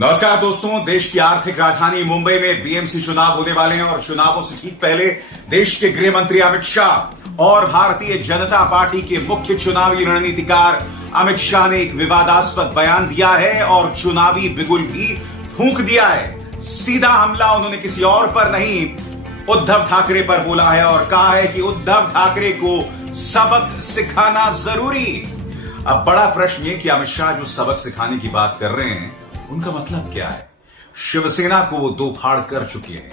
नमस्कार दोस्तों, देश की आर्थिक राजधानी मुंबई में बीएमसी चुनाव होने वाले हैं और चुनावों से ठीक पहले देश के गृह मंत्री अमित शाह और भारतीय जनता पार्टी के मुख्य चुनावी रणनीतिकार अमित शाह ने एक विवादास्पद बयान दिया है और चुनावी बिगुल भी फूंक दिया है। सीधा हमला उन्होंने किसी और पर नहीं, उद्धव ठाकरे पर बोला है और कहा है कि उद्धव ठाकरे को सबक सिखाना जरूरी। अब बड़ा प्रश्न ये कि अमित शाह जो सबक सिखाने की बात कर रहे हैं उनका मतलब क्या है। शिवसेना को वो दो फाड़ कर चुके हैं,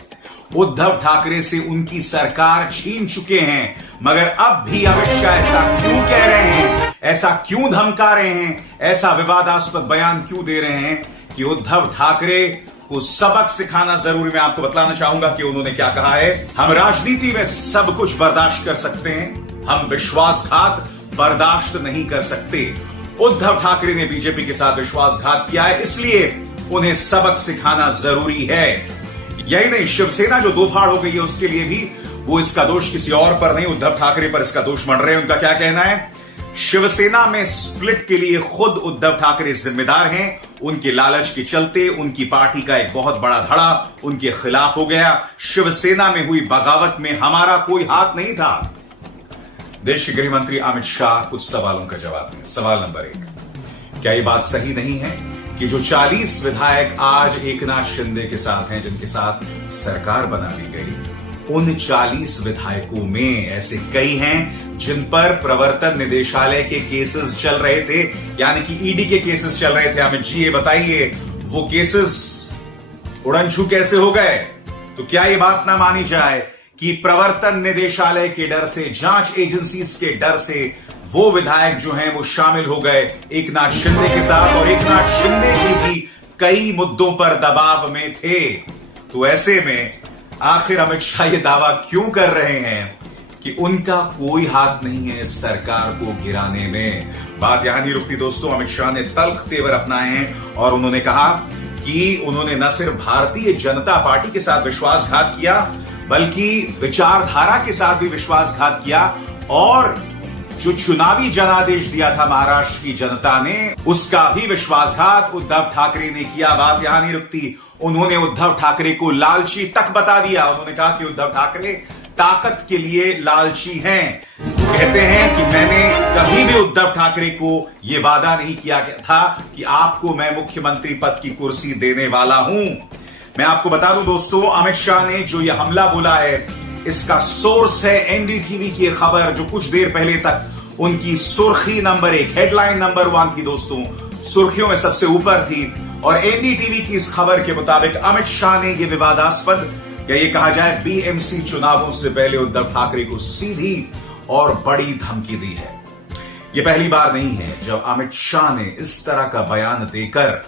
उद्धव ठाकरे से उनकी सरकार छीन चुके हैं, मगर अब भी अमित शाह ऐसा क्यों कह रहे हैं, ऐसा क्यों धमका रहे हैं, ऐसा विवादास्पद बयान क्यों दे रहे हैं कि उद्धव ठाकरे को सबक सिखाना जरूरी। मैं आपको बतलाना चाहूंगा कि उन्होंने क्या कहा है। हम राजनीति में सब कुछ बर्दाश्त कर सकते हैं, हम विश्वासघात बर्दाश्त नहीं कर सकते। उद्धव ठाकरे ने बीजेपी के साथ विश्वासघात किया है, इसलिए उन्हें सबक सिखाना जरूरी है। यही नहीं, शिवसेना जो दो फाड़ हो गई है उसके लिए भी वो इसका दोष किसी और पर नहीं, उद्धव ठाकरे पर इसका दोष मंड रहे हैं। उनका क्या कहना है, शिवसेना में स्प्लिट के लिए खुद उद्धव ठाकरे जिम्मेदार हैं। उनके लालच के चलते उनकी पार्टी का एक बहुत बड़ा धड़ा उनके खिलाफ हो गया। शिवसेना में हुई बगावत में हमारा कोई हाथ नहीं था। देश के गृह मंत्री अमित शाह कुछ सवालों का जवाब दें। सवाल नंबर 1, क्या यह बात सही नहीं है कि जो 40 विधायक आज एकनाथ शिंदे के साथ हैं, जिनके साथ सरकार बना दी गई, उन 40 विधायकों में ऐसे कई हैं जिन पर प्रवर्तन निदेशालय के केसेस चल रहे थे, यानी कि ईडी के केसेस चल रहे थे। अमित जी ये बताइए, वो केसेस उड़नछू कैसे हो गए? तो क्या ये बात ना मानी जाए कि प्रवर्तन निदेशालय के डर से, जांच एजेंसीज के डर से वो विधायक जो हैं वो शामिल हो गए एकनाथ शिंदे के साथ, और एकनाथ शिंदे जी भी कई मुद्दों पर दबाव में थे। तो ऐसे में आखिर अमित शाह ये दावा क्यों कर रहे हैं कि उनका कोई हाथ नहीं है इस सरकार को गिराने में? बात यहां नहीं रुकती दोस्तों। अमित शाह ने तल्ख तेवर अपनाए हैं और उन्होंने कहा कि उन्होंने न सिर्फ भारतीय जनता पार्टी के साथ विश्वासघात किया, बल्कि विचारधारा के साथ भी विश्वासघात किया, और जो चुनावी जनादेश दिया था महाराष्ट्र की जनता ने, उसका भी विश्वासघात उद्धव ठाकरे ने किया। बात यहां नहीं रुकती, उन्होंने उद्धव ठाकरे को लालची तक बता दिया। उन्होंने कहा कि उद्धव ठाकरे ताकत के लिए लालची हैं। कहते हैं कि मैंने कभी भी उद्धव ठाकरे को यह वादा नहीं किया था कि आपको मैं मुख्यमंत्री पद की कुर्सी देने वाला हूं। मैं आपको बता दूं दोस्तों, अमित शाह ने जो यह हमला बोला है, इसका सोर्स है एनडीटीवी की खबर, जो कुछ देर पहले तक उनकी सुर्खी नंबर 1, हेडलाइन नंबर 1 थी दोस्तों, सुर्खियों में सबसे ऊपर थी। और एनडीटीवी की इस खबर के मुताबिक अमित शाह ने यह विवादास्पद, या ये कहा जाए बीएमसी चुनावों से पहले उद्धव ठाकरे को सीधी और बड़ी धमकी दी है। यह पहली बार नहीं है जब अमित शाह ने इस तरह का बयान देकर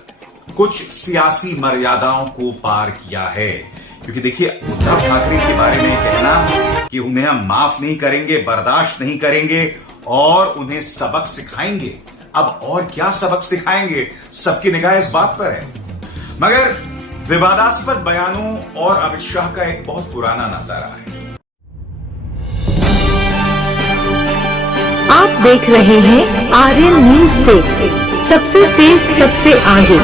कुछ सियासी मर्यादाओं को पार किया है। क्योंकि देखिए, उद्धव ठाकरे के बारे में कहना कि उन्हें हम माफ नहीं करेंगे, बर्दाश्त नहीं करेंगे और उन्हें सबक सिखाएंगे, अब और क्या सबक सिखाएंगे, सबकी निगाह इस बात पर है। मगर विवादास्पद बयानों और अमित शाह का एक बहुत पुराना नाता रहा है। आप देख रहे हैं आर्यन न्यूज़ टेक, सबसे तेज सबसे आगे।